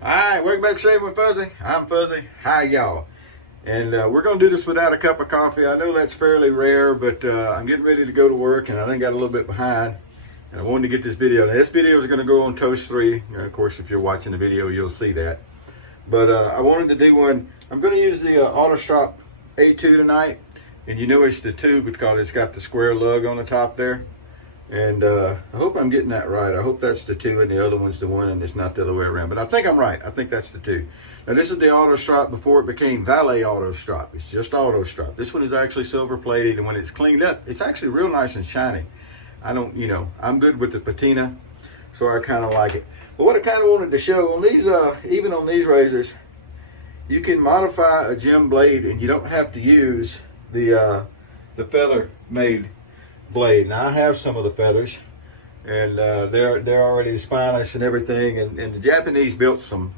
Alright, welcome back to Shaving with Fuzzy. I'm Fuzzy. Hi, y'all. And we're going to do this without a cup of coffee. I know that's fairly rare, but I'm getting ready to go to work, and I think I got a little bit behind. And I wanted to get this video. Now, this video is going to go on Toast 3. Of course, if you're watching the video, you'll see that. But I wanted to do one. I'm going to use the Auto Strop A2 tonight. And you know it's the 2 because it's got the square lug on the top there. And I hope I'm getting that right. I hope that's the 2 and the other one's the 1 and it's not the other way around. But I think I'm right. I think that's the 2. Now this is the Auto Strop before it became Valet Auto Strop. It's just Auto Strop. This one is actually silver plated, and when it's cleaned up, it's actually real nice and shiny. I don't, I'm good with the patina, so I kind of like it. But what I kind of wanted to show on these, even on these razors, you can modify a gem blade and you don't have to use the feather made blade. Now I have some of the feathers, and they're already spineless and everything. And the Japanese built some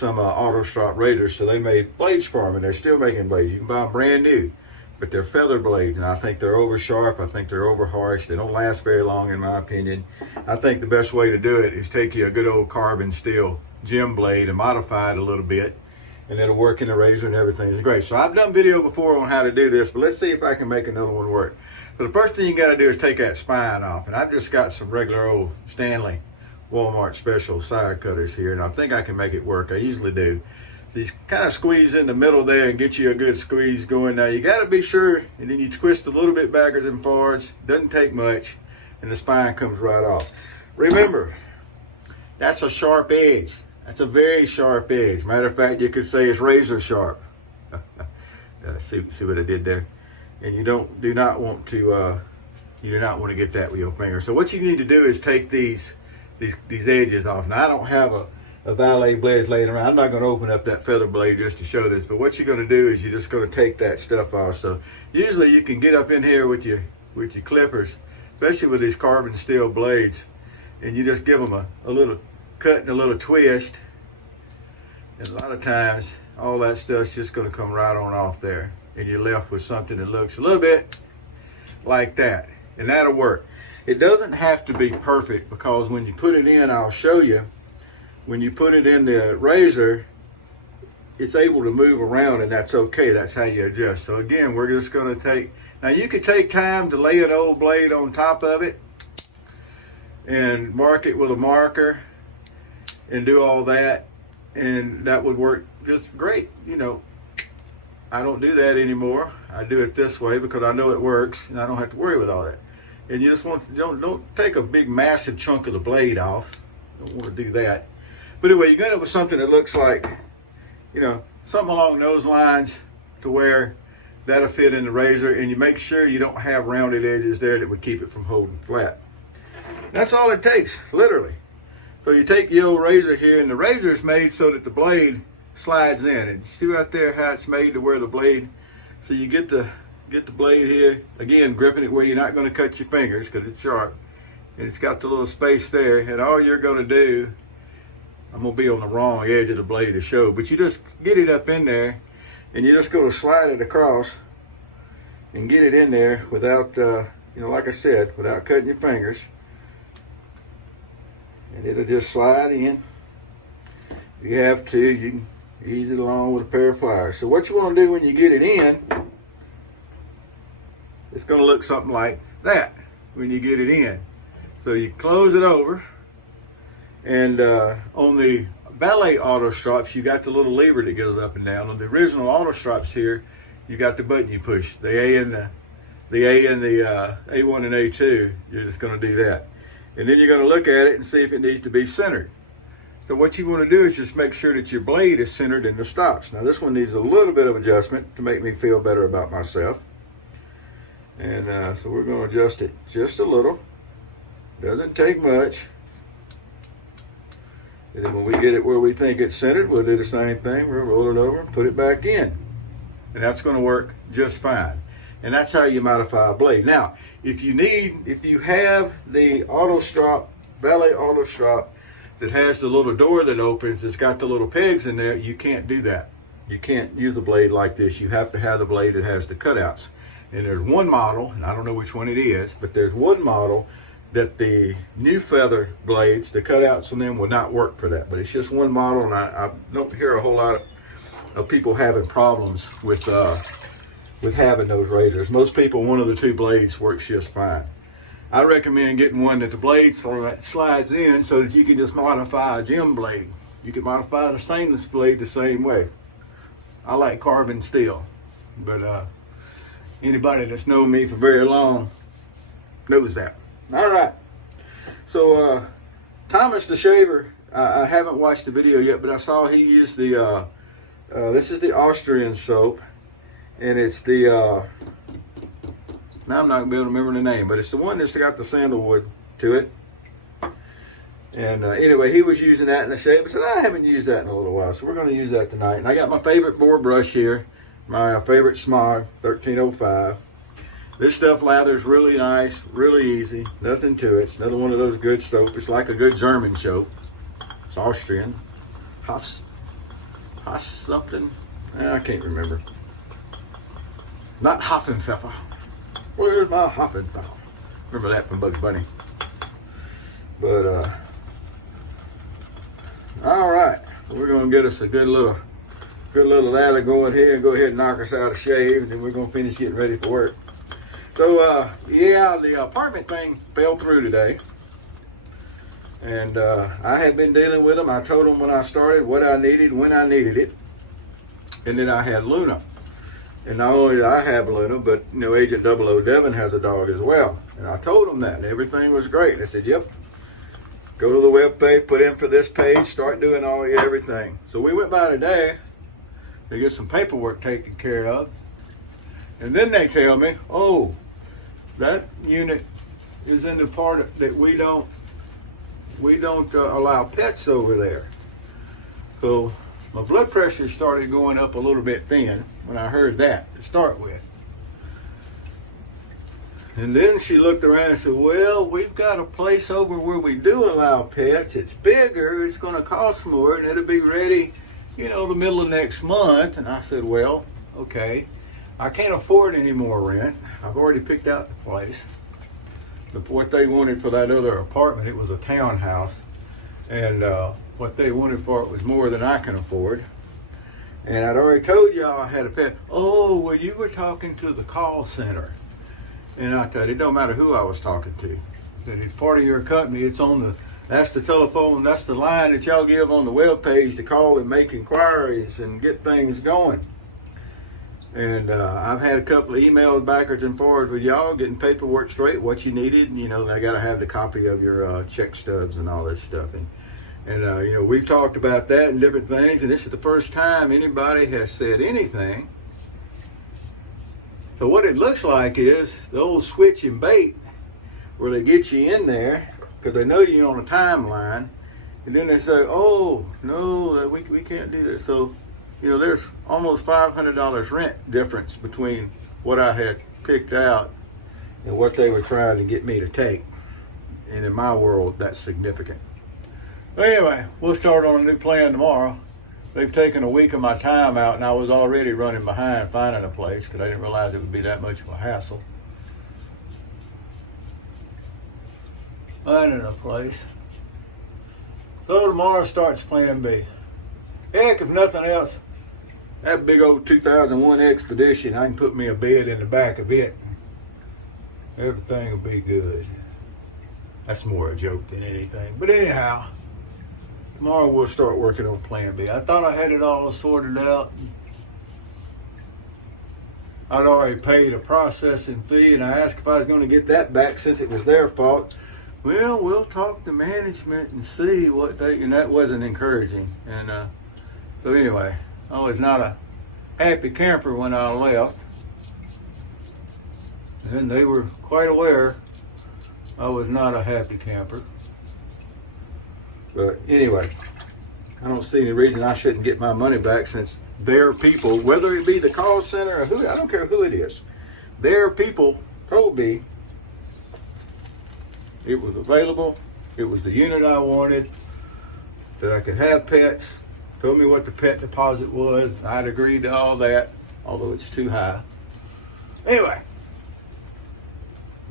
Auto Strop razors, so they made blades for them, and they're still making blades. You can buy them brand new, but they're feather blades, and I think they're over sharp. I think they're over harsh. They don't last very long, in my opinion. I think the best way to do it is take you a good old carbon steel gem blade and modify it a little bit, and it'll work in the razor and everything. It's great. So I've done video before on how to do this, but let's see if I can make another one work. So the first thing you got to do is take that spine off, and I've just got some regular old Stanley Walmart special side cutters here, and I think I can make it work. I usually do. So you kind of squeeze in the middle there and get you a good squeeze going. Now you got to be sure, and then you twist a little bit backwards and forwards. Doesn't take much, and the spine comes right off. Remember, that's a sharp edge. That's a very sharp edge. Matter of fact, you could say it's razor sharp. See what I did there? And you do not want to get that with your finger. So what you need to do is take these edges off. Now I don't have a valet blade laying around. I'm not going to open up that feather blade just to show this, but what you're going to do is you're just going to take that stuff off. So usually you can get up in here with your clippers, especially with these carbon steel blades, and you just give them a little cut and a little twist, and a lot of times all that stuff's just going to come right on off there, and you're left with something that looks a little bit like that, and that'll work. It doesn't have to be perfect, because when you put it in, I'll show you, when you put it in the razor, it's able to move around, and that's okay. That's how you adjust. So again, we're just going to take, now you could take time to lay an old blade on top of it and mark it with a marker and do all that, and that would work just great. I don't do that anymore. I do it this way because I know it works, and I don't have to worry with all that. And you just don't take a big massive chunk of the blade off. Don't want to do that. But anyway, you end up with something that looks like, something along those lines, to where that'll fit in the razor, and you make sure you don't have rounded edges there that would keep it from holding flat. That's all it takes, literally. So you take the old razor here, and the razor is made so that the blade slides in. And see right there how it's made to where the blade, so you get the blade here, again, gripping it where you're not going to cut your fingers because it's sharp. And it's got the little space there, and all you're going to do, I'm going to be on the wrong edge of the blade to show, but you just get it up in there, and you just go to slide it across and get it in there without, like I said, without cutting your fingers. And it'll just slide in. If you have to, you can ease it along with a pair of pliers. So what you want to do when you get it in, it's going to look something like that when you get it in. So you close it over, and on the Valet Auto Strops, you got the little lever that goes up and down. On the original Auto Strops here, you got the button you push. The A and the A1 and A2, you're just going to do that. And then you're going to look at it and see if it needs to be centered. So what you want to do is just make sure that your blade is centered in the stops. Now this one needs a little bit of adjustment to make me feel better about myself. And so we're going to adjust it just a little. Doesn't take much. And then when we get it where we think it's centered, we'll do the same thing. We'll roll it over and put it back in. And that's going to work just fine. And that's how you modify a blade. Now, if you have the Auto Strop, Valet Auto Strop, that has the little door that opens, it's got the little pegs in there, you can't do that. You can't use a blade like this. You have to have the blade that has the cutouts. And there's one model, and I don't know which one it is, but there's one model that the new feather blades, the cutouts from them, will not work for that. But it's just one model, and I don't hear a whole lot of people having problems with having those razors. Most people, one of the two blades works just fine. I recommend getting one that the blade slides in so that you can just modify a gem blade. You can modify the stainless blade the same way. I like carbon steel, but anybody that's known me for very long knows that. All right, so Thomas the shaver, I haven't watched the video yet, but I saw he used the this is the Austrian soap, and it's the now I'm not gonna be able to remember the name, but it's the one that's got the sandalwood to it. And anyway, he was using that in the shave. I said, I haven't used that in a little while, so we're going to use that tonight. And I got my favorite boar brush here, my favorite Smog 1305. This stuff lathers really nice, really easy, nothing to it. It's another one of those good soap. It's like a good German soap. It's Austrian. Haas something. I can't remember. Not Hoffenpfeffer. Where's my Hoffenpfeffer? Remember that from Bugs Bunny. But all right, we're gonna get us a good little lather going here and go ahead and knock us out a shave, and then we're gonna finish getting ready for work. So yeah, the apartment thing fell through today, and I had been dealing with them. I told them when I started what I needed, when I needed it, and then I had Luna. And not only did I have Luna, but you know, Agent 00 Devin has a dog as well. And I told them that, and everything was great. They said, yep, go to the web page, put in for this page, start doing everything. So we went by today to get some paperwork taken care of. And then they tell me, oh, that unit is in the part that we don't allow pets over there. So my blood pressure started going up a little bit thin when I heard that to start with. And then she looked around and said, well, we've got a place over where we do allow pets. It's bigger, it's going to cost more, and it'll be ready, you know, the middle of next month. And I said, well, okay. I can't afford any more rent. I've already picked out the place. But what they wanted for that other apartment, it was a townhouse. And what they wanted for it was more than I can afford. And I'd already told y'all I had a pet. Oh, well, you were talking to the call center. And I thought, it don't matter who I was talking to. That it's part of your company. It's on the, that's the telephone, that's the line that y'all give on the web page to call and make inquiries and get things going. And I've had a couple of emails backwards and forwards with y'all, getting paperwork straight, what you needed. And, you know, I got to have the copy of your check stubs and all this stuff. And you know, we've talked about that and different things. And this is the first time anybody has said anything. So what it looks like is the old switch and bait, where they get you in there because they know you're on a timeline, and then they say, oh, no, we can't do that. So, you know, there's almost $500 rent difference between what I had picked out and what they were trying to get me to take. And in my world, that's significant. But anyway, we'll start on a new plan tomorrow. They've taken a week of my time out, and I was already running behind finding a place because I didn't realize it would be that much of a hassle. Finding a place. So tomorrow starts plan B. Heck, if nothing else, that big old 2001 Expedition, I can put me a bed in the back of it. Everything will be good. That's more a joke than anything. But anyhow, tomorrow we'll start working on plan B. I thought I had it all sorted out. I'd already paid a processing fee, and I asked if I was going to get that back since it was their fault. Well, we'll talk to management and see what they, and that wasn't encouraging. And so anyway, I was not a happy camper when I left. And they were quite aware I was not a happy camper. But anyway, I don't see any reason I shouldn't get my money back, since their people, whether it be the call center or who, I don't care who it is, their people told me it was available, it was the unit I wanted, that I could have pets, told me what the pet deposit was. I'd agreed to all that, although it's too high. Anyway,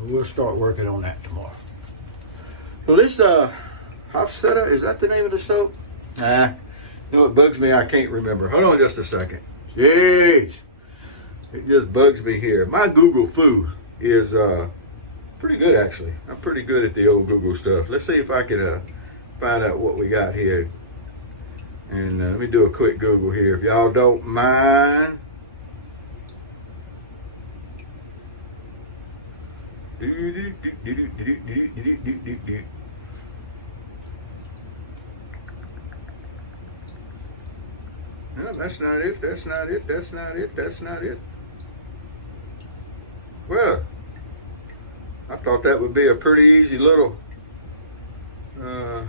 we'll start working on that tomorrow. Well, this Hofstadter, is that the name of the soap? You know what bugs me? I can't remember. Hold on just a second. Jeez. It just bugs me here. My Google foo is pretty good, actually. I'm pretty good at the old Google stuff. Let's see if I can find out what we got here. And let me do a quick Google here, if y'all don't mind. No, that's not it. That's not it. That's not it. That's not it. Well, I thought that would be a pretty easy little oh,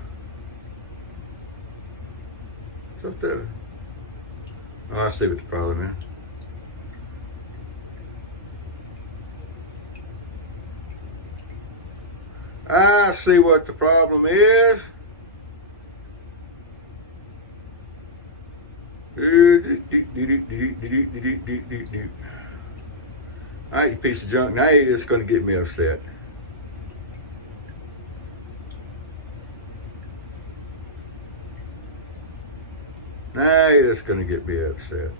I see what the problem is. I see what the problem is. Alright, you piece of junk. Now you're just going to get me upset. Now you're just going to get me upset.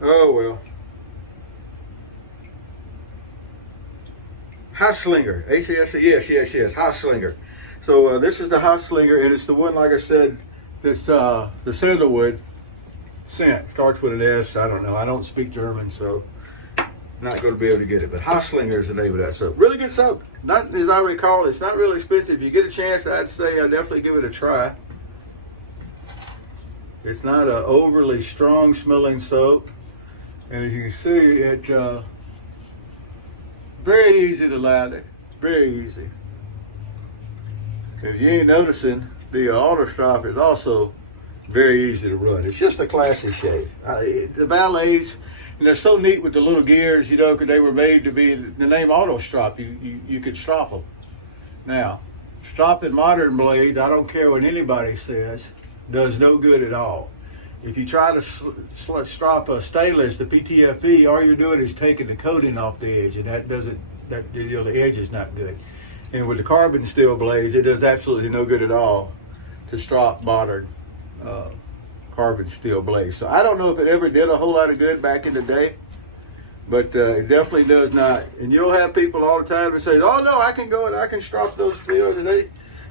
Oh well. Hochslinger, H-A-S-E, yes, Hochslinger. So this is the Hochslinger, and it's the one, like I said, this the sandalwood scent. Starts with an S. I don't know. I don't speak German, so I'm not going to be able to get it. But Hochslinger is the name of that soap. Really good soap. Not, as I recall, it's not really expensive. If you get a chance, I'd say I'd definitely give it a try. It's not an overly strong smelling soap. And as you can see, it's very easy to lather. Very easy. If you ain't noticing, the Auto Strop is also very easy to run. It's just a classy shave. The valets, and they're so neat with the little gears, you know, because they were made to be the name Auto Strop. You could strop them. Now, stropping modern blades, I don't care what anybody says, does no good at all. If you try to strop a stainless, the PTFE, all you're doing is taking the coating off the edge, and the edge is not good. And with the carbon steel blades, it does absolutely no good at all to strop modern carbon steel blades. So I don't know if it ever did a whole lot of good back in the day, but it definitely does not. And you'll have people all the time that say, "Oh no, I can go and I can strop those steels," and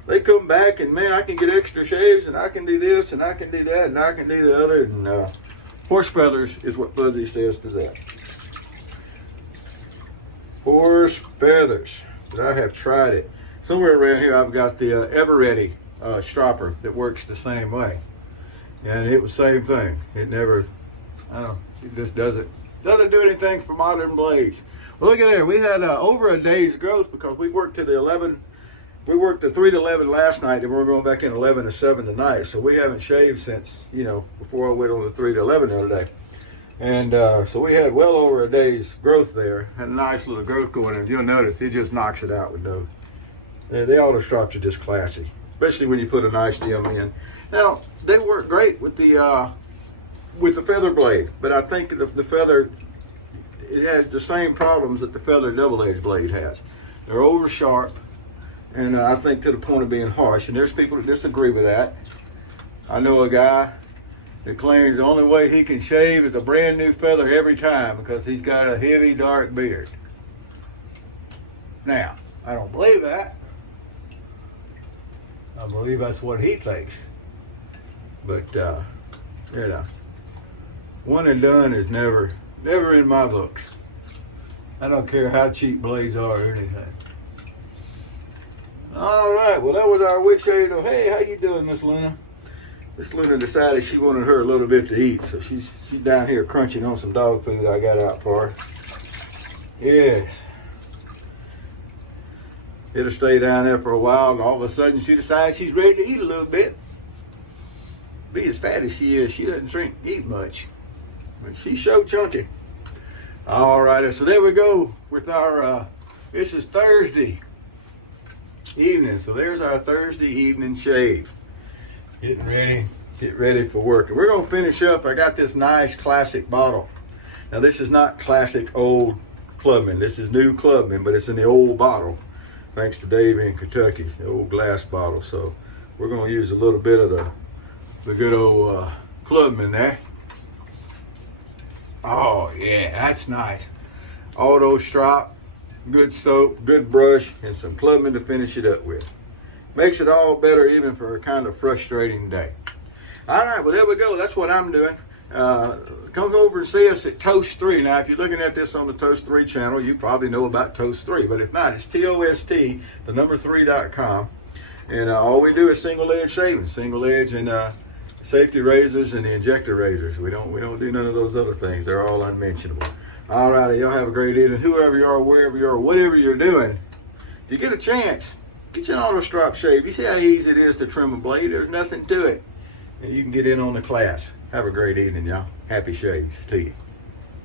they come back and, man, I can get extra shaves, and I can do this, and I can do that, and I can do the other. And horse feathers is what Fuzzy says to that. Horse feathers. But I have tried it. Somewhere around here, I've got the Ever-Ready stropper that works the same way. And it was the same thing. It never, it just doesn't do anything for modern blades. Well, look at there. We had over a day's growth because we worked to the 11. We worked the 3 to 11 last night, and we're going back in 11 to 7 tonight. So we haven't shaved since, before I went on the 3 to 11 the other day. And so we had well over a day's growth there. Had a nice little growth going, and you'll notice it just knocks it out with no. The Auto Strops are just classy, especially when you put a nice gem in. Now they work great with the feather blade, but I think the feather, it has the same problems that the feather double-edged blade has. They're over sharp, and I think to the point of being harsh. And there's people that disagree with that. I know a guy that claims the only way he can shave is a brand new feather every time because he's got a heavy dark beard. Now, I don't believe that. I believe that's what he thinks. But, one and done is never in my books. I don't care how cheap blades are or anything. All right, well, that was our witch hazel. Hey, how you doing, Miss Luna? Miss Luna decided she wanted her a little bit to eat, so she's down here crunching on some dog food I got out for her. Yes. It'll stay down there for a while, and all of a sudden she decides she's ready to eat a little bit. Be as fat as she is, she doesn't eat much, but she's so chunky. All right, so there we go with our, this is Thursday evening, so there's our Thursday evening shave. Get ready for work. And we're going to finish up. I got this nice classic bottle. Now, this is not classic old Clubman. This is new Clubman, but it's in the old bottle. Thanks to Dave in Kentucky, the old glass bottle. So we're going to use a little bit of the good old Clubman there. Oh yeah, that's nice. Auto Strop, good soap, good brush, and some Clubman to finish it up with. Makes it all better even for a kind of frustrating day. All right, well there we go. That's what I'm doing. Come over and see us at Toast 3. Now, if you're looking at this on the Toast 3 channel, you probably know about Toast 3. But if not, it's TOST, the number 3.com. And all we do is single edge shaving, single edge and safety razors and the injector razors. We don't do none of those other things. They're all unmentionable. All righty, y'all have a great evening. Whoever you are, wherever you are, whatever you're doing, if you get a chance, get you an Auto Strop shave. You see how easy it is to trim a blade? There's nothing to it. And you can get in on the class. Have a great evening, y'all. Happy shaves to you.